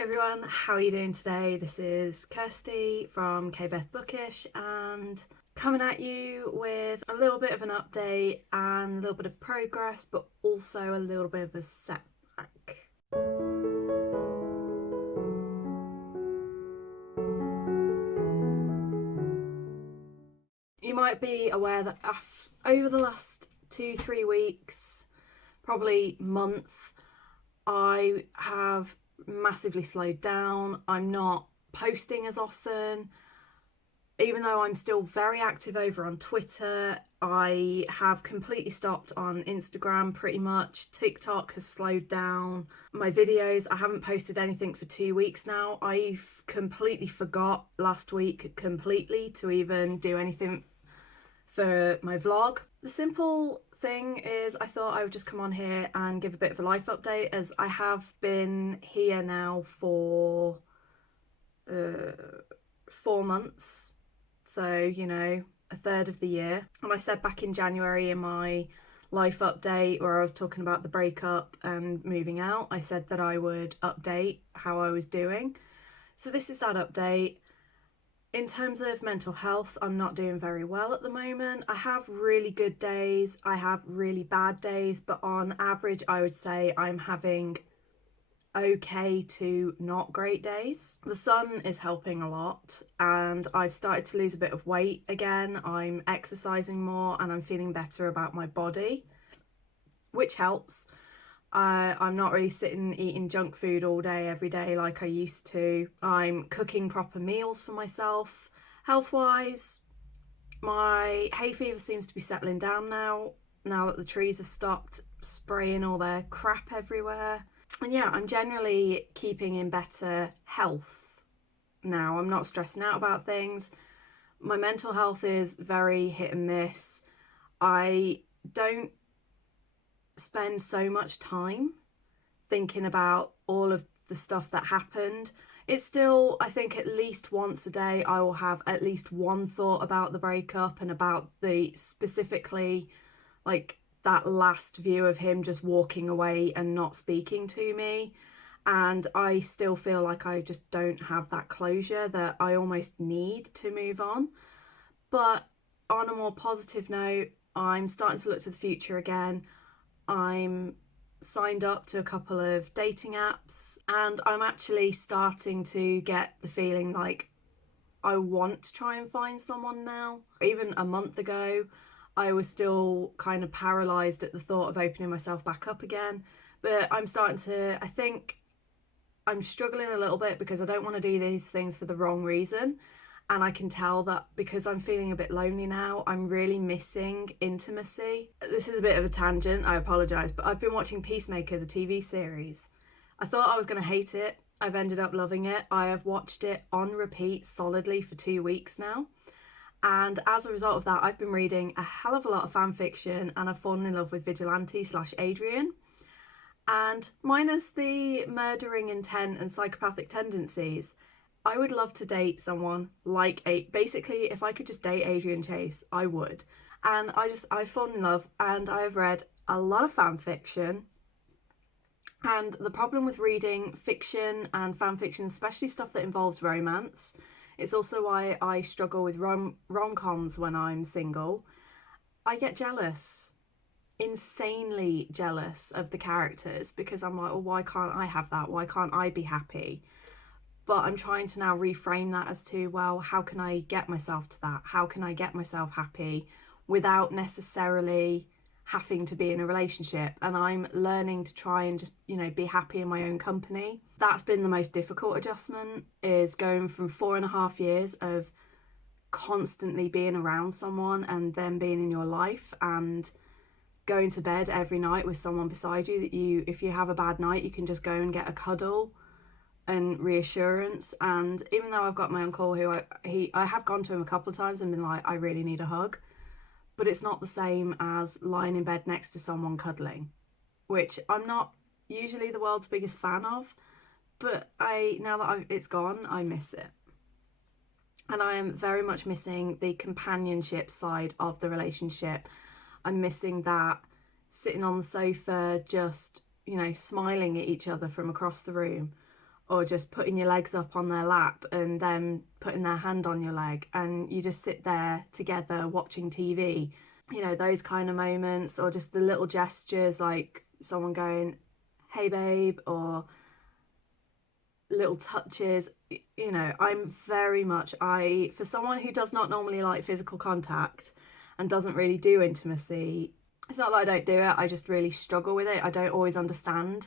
Hi everyone, how are you doing today? This is Kirsty from KBeth Bookish and coming at you with a little bit of an update and a little bit of progress, but also a little bit of a setback. You might be aware that over the last 2-3 weeks, probably month, I have massively slowed down. I'm not posting as often. Even though I'm still very active over on Twitter, I have completely stopped on Instagram pretty much. TikTok has slowed down. My videos, I haven't posted anything for 2 weeks now. I've completely forgot last week completely to even do anything for my vlog. The simple thing is I thought I would just come on here and give a bit of a life update, as I have been here now for 4 months, so you know, a third of the year. And I said back in January in my life update where I was talking about the breakup and moving out, I said that I would update how I was doing. So this is that update. In terms of mental health, I'm not doing very well at the moment. I have really good days, I have really bad days, but on average I would say I'm having okay to not great days. The sun is helping a lot and I've started to lose a bit of weight again. I'm exercising more and I'm feeling better about my body, which helps. I'm not really sitting eating junk food all day every day like I used to. I'm cooking proper meals for myself. Health-wise, my hay fever seems to be settling down now that the trees have stopped spraying all their crap everywhere. And yeah, I'm generally keeping in better health now. I'm not stressing out about things. My mental health is very hit and miss. I don't spend so much time thinking about all of the stuff that happened. It's still, I think at least once a day I will have at least one thought about the breakup and about the specifically like that last view of him just walking away and not speaking to me. And I still feel like I just don't have that closure that I almost need to move on. But on a more positive note, I'm starting to look to the future again. I'm signed up to a couple of dating apps and I'm actually starting to get the feeling like I want to try and find someone now. Even a month ago, I was still kind of paralysed at the thought of opening myself back up again. But I'm starting to, I think I'm struggling a little bit because I don't want to do these things for the wrong reason. And I can tell that because I'm feeling a bit lonely now, I'm really missing intimacy. This is a bit of a tangent, I apologise, but I've been watching Peacemaker, the TV series. I thought I was going to hate it. I've ended up loving it. I have watched it on repeat solidly for 2 weeks now. And as a result of that, I've been reading a hell of a lot of fan fiction and I've fallen in love with Vigilante / Adrian. And minus the murdering intent and psychopathic tendencies, I would love to date someone like basically if I could just date Adrian Chase, I would. And I've fallen in love and I have read a lot of fan fiction. And the problem with reading fiction and fan fiction, especially stuff that involves romance, it's also why I struggle with rom-coms when I'm single. I get jealous, insanely jealous of the characters because I'm like, well, why can't I have that? Why can't I be happy? But I'm trying to now reframe that as to, well, how can I get myself to that? How can I get myself happy without necessarily having to be in a relationship? And I'm learning to try and just, you know, be happy in my own company. That's been the most difficult adjustment, is going from 4.5 years of constantly being around someone and them being in your life and going to bed every night with someone beside you that you, if you have a bad night, you can just go and get a cuddle and reassurance. And even though I've got my uncle who I have gone to him a couple of times and been like, I really need a hug, but it's not the same as lying in bed next to someone cuddling, which I'm not usually the world's biggest fan of, but now that it's gone, I miss it. And I am very much missing the companionship side of the relationship. I'm missing that sitting on the sofa just, you know, smiling at each other from across the room, or just putting your legs up on their lap and them putting their hand on your leg and you just sit there together watching TV. You know, those kind of moments, or just the little gestures like someone going, hey babe, or little touches. You know, I'm very much, for someone who does not normally like physical contact and doesn't really do intimacy, it's not that I don't do it, I just really struggle with it. I don't always understand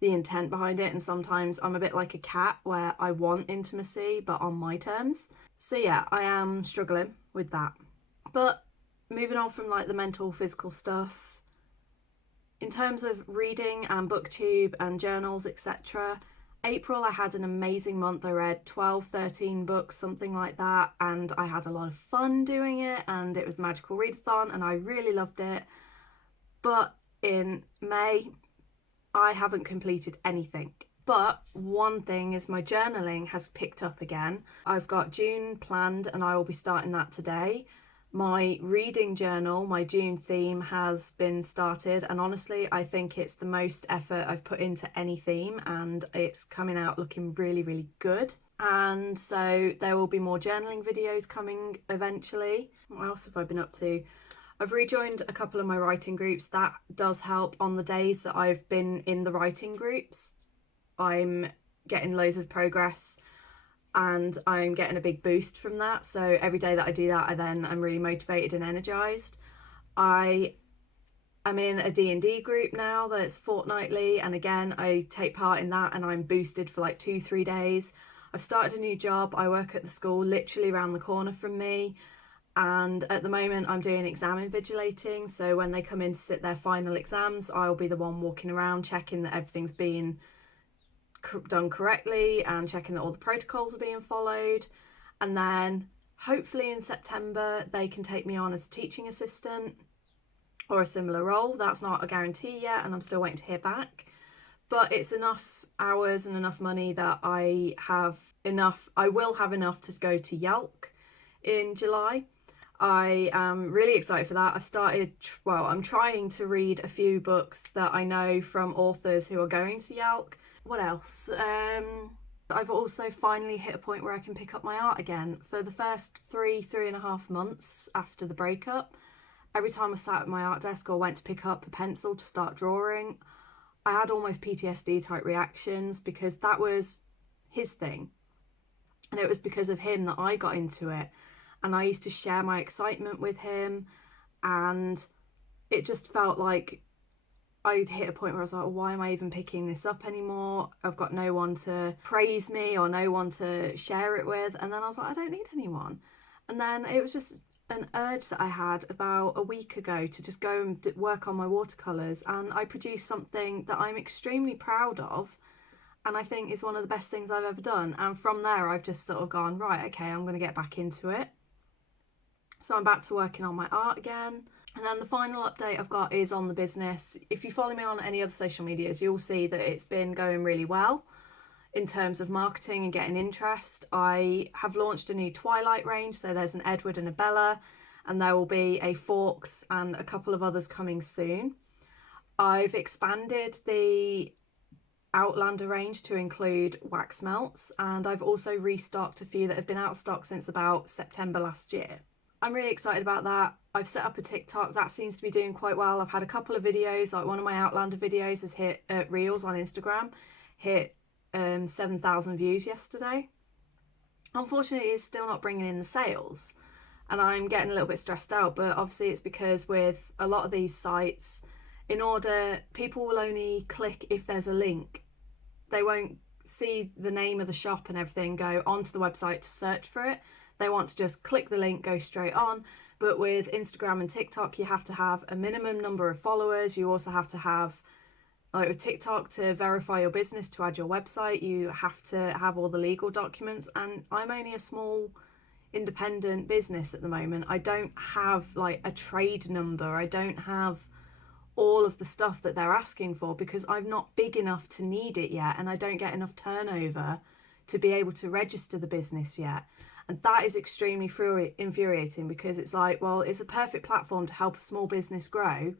the intent behind it, and sometimes I'm a bit like a cat where I want intimacy but on my terms. So yeah, I am struggling with that. But moving on from like the mental physical stuff, in terms of reading and booktube and journals, etc., April I had an amazing month. I read 12-13 books, something like that, and I had a lot of fun doing it, and it was the Magical Readathon and I really loved it. But in May I haven't completed anything. But one thing is my journaling has picked up again. I've got June planned and I will be starting that today. My reading journal, my June theme, has been started, and honestly I think it's the most effort I've put into any theme and it's coming out looking really, really good. And so there will be more journaling videos coming eventually. What else have I been up to? I've rejoined a couple of my writing groups. That does help on the days that I've been in the writing groups. I'm getting loads of progress and I'm getting a big boost from that. So every day that I do that, I'm really motivated and energized. I am in a D&D group now that's fortnightly, and again, I take part in that and I'm boosted for like 2-3 days. I've started a new job. I work at the school literally around the corner from me. And at the moment I'm doing exam invigilating, so when they come in to sit their final exams, I'll be the one walking around checking that everything's being done correctly and checking that all the protocols are being followed. And then hopefully in September they can take me on as a teaching assistant or a similar role. That's not a guarantee yet and I'm still waiting to hear back, but it's enough hours and enough money that I will have enough to go to YALC in July. I am really excited for that. I'm trying to read a few books that I know from authors who are going to YALC. What else? I've also finally hit a point where I can pick up my art again. For the first 3.5 months after the breakup, every time I sat at my art desk or went to pick up a pencil to start drawing, I had almost PTSD type reactions because that was his thing. And it was because of him that I got into it. And I used to share my excitement with him, and it just felt like I'd hit a point where I was like, well, why am I even picking this up anymore? I've got no one to praise me or no one to share it with. And then I was like, I don't need anyone. And then it was just an urge that I had about a week ago to just go and work on my watercolours, and I produced something that I'm extremely proud of and I think is one of the best things I've ever done. And from there I've just sort of gone, right, okay, I'm going to get back into it. So I'm back to working on my art again. And then the final update I've got is on the business. If you follow me on any other social medias, you'll see that it's been going really well in terms of marketing and getting interest. I have launched a new Twilight range, so there's an Edward and a Bella, and there will be a Fawkes and a couple of others coming soon. I've expanded the Outlander range to include wax melts, and I've also restocked a few that have been out of stock since about September last year. I'm really excited about that. I've set up a TikTok that seems to be doing quite well. I've had a couple of videos, like one of my Outlander videos has hit Reels on Instagram, hit 7,000 views yesterday. Unfortunately, it's still not bringing in the sales and I'm getting a little bit stressed out, but obviously it's because with a lot of these sites, people will only click if there's a link. They won't see the name of the shop and everything, go onto the website to search for it. They want to just click the link, go straight on. But with Instagram and TikTok, you have to have a minimum number of followers. You also have to have, like with TikTok, to verify your business, to add your website, you have to have all the legal documents. And I'm only a small independent business at the moment. I don't have like a trade number. I don't have all of the stuff that they're asking for because I'm not big enough to need it yet, and I don't get enough turnover to be able to register the business yet. And that is extremely infuriating because it's like, well, it's a perfect platform to help a small business grow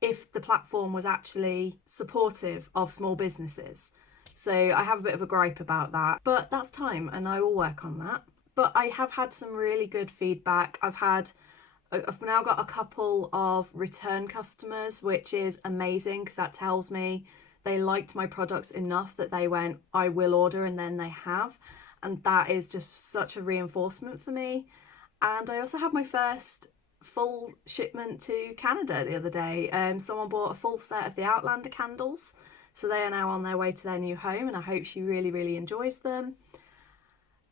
if the platform was actually supportive of small businesses. So I have a bit of a gripe about that, but that's time and I will work on that. But I have had some really good feedback. I've now got a couple of return customers, which is amazing because that tells me they liked my products enough that they went, I will order, and then they have. And that is just such a reinforcement for me. And I also had my first full shipment to Canada the other day. Someone bought a full set of the Outlander candles. So they are now on their way to their new home, and I hope she really, really enjoys them.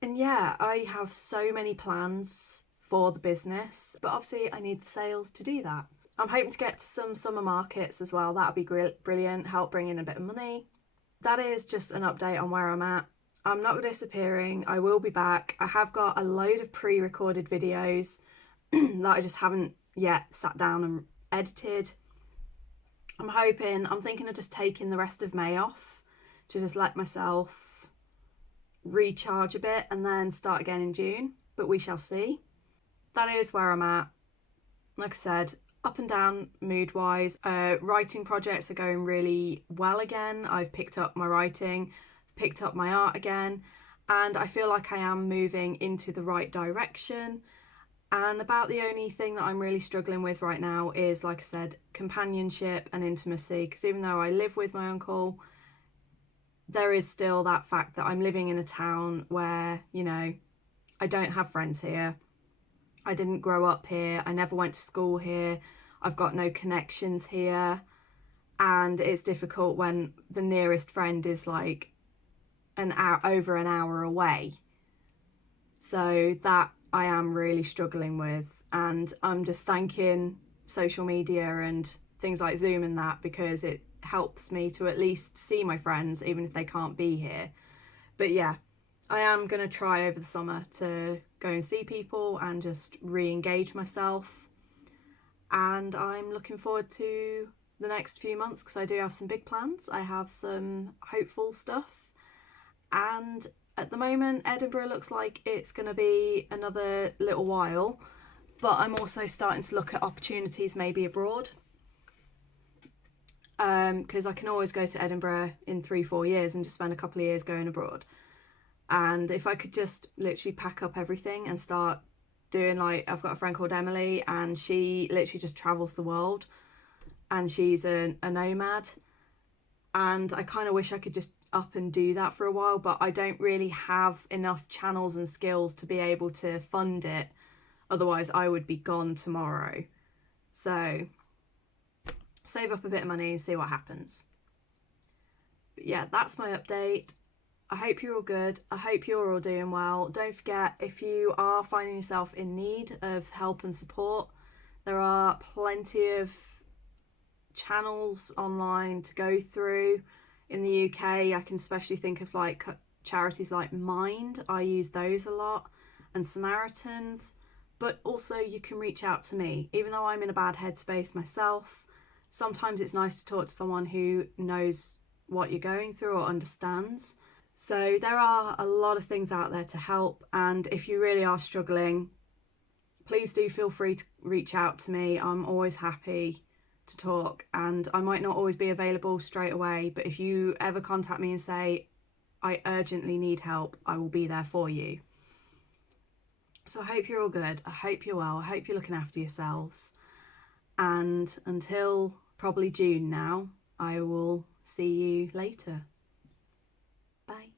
And yeah, I have so many plans for the business, but obviously I need the sales to do that. I'm hoping to get to some summer markets as well. That would be brilliant, help bring in a bit of money. That is just an update on where I'm at. I'm not disappearing. I will be back. I have got a load of pre-recorded videos that I just haven't yet sat down and edited. I'm thinking of just taking the rest of May off to just let myself recharge a bit and then start again in June, but we shall see. That is where I'm at. Like I said, up and down mood wise. Writing projects are going really well again. I've picked up my writing, picked up my art again, and I feel like I am moving into the right direction. And about the only thing that I'm really struggling with right now is, like I said, companionship and intimacy. Because even though I live with my uncle, there is still that fact that I'm living in a town where, you know, I don't have friends here. I didn't grow up here. I never went to school here. I've got no connections here. And it's difficult when the nearest friend is like over an hour away. So that I am really struggling with, and I'm just thanking social media and things like Zoom and that, because it helps me to at least see my friends even if they can't be here. But yeah, I am going to try over the summer to go and see people and just re-engage myself, and I'm looking forward to the next few months because I do have some big plans. I have some hopeful stuff, and at the moment, Edinburgh looks like it's going to be another little while, but I'm also starting to look at opportunities maybe abroad, because I can always go to Edinburgh in 3-4 years and just spend a couple of years going abroad. And if I could just literally pack up everything and start doing, like, I've got a friend called Emily and she literally just travels the world and she's a nomad, and I kind of wish I could just up and do that for a while, but I don't really have enough channels and skills to be able to fund it. Otherwise I would be gone tomorrow. So save up a bit of money and see what happens. But yeah, that's my update. I hope you're all good. I hope you're all doing well. Don't forget, if you are finding yourself in need of help and support, there are plenty of channels online to go through. In the UK, I can especially think of like charities like Mind. I use those a lot, and Samaritans. But also you can reach out to me. Even though I'm in a bad headspace myself, sometimes it's nice to talk to someone who knows what you're going through or understands. So there are a lot of things out there to help, and if you really are struggling, please do feel free to reach out to me. I'm always happy to talk, and I might not always be available straight away, but if you ever contact me and say I urgently need help, I will be there for you. So I hope you're all good. I hope you're well. I hope you're looking after yourselves, and until probably June now, I will see you later. Bye.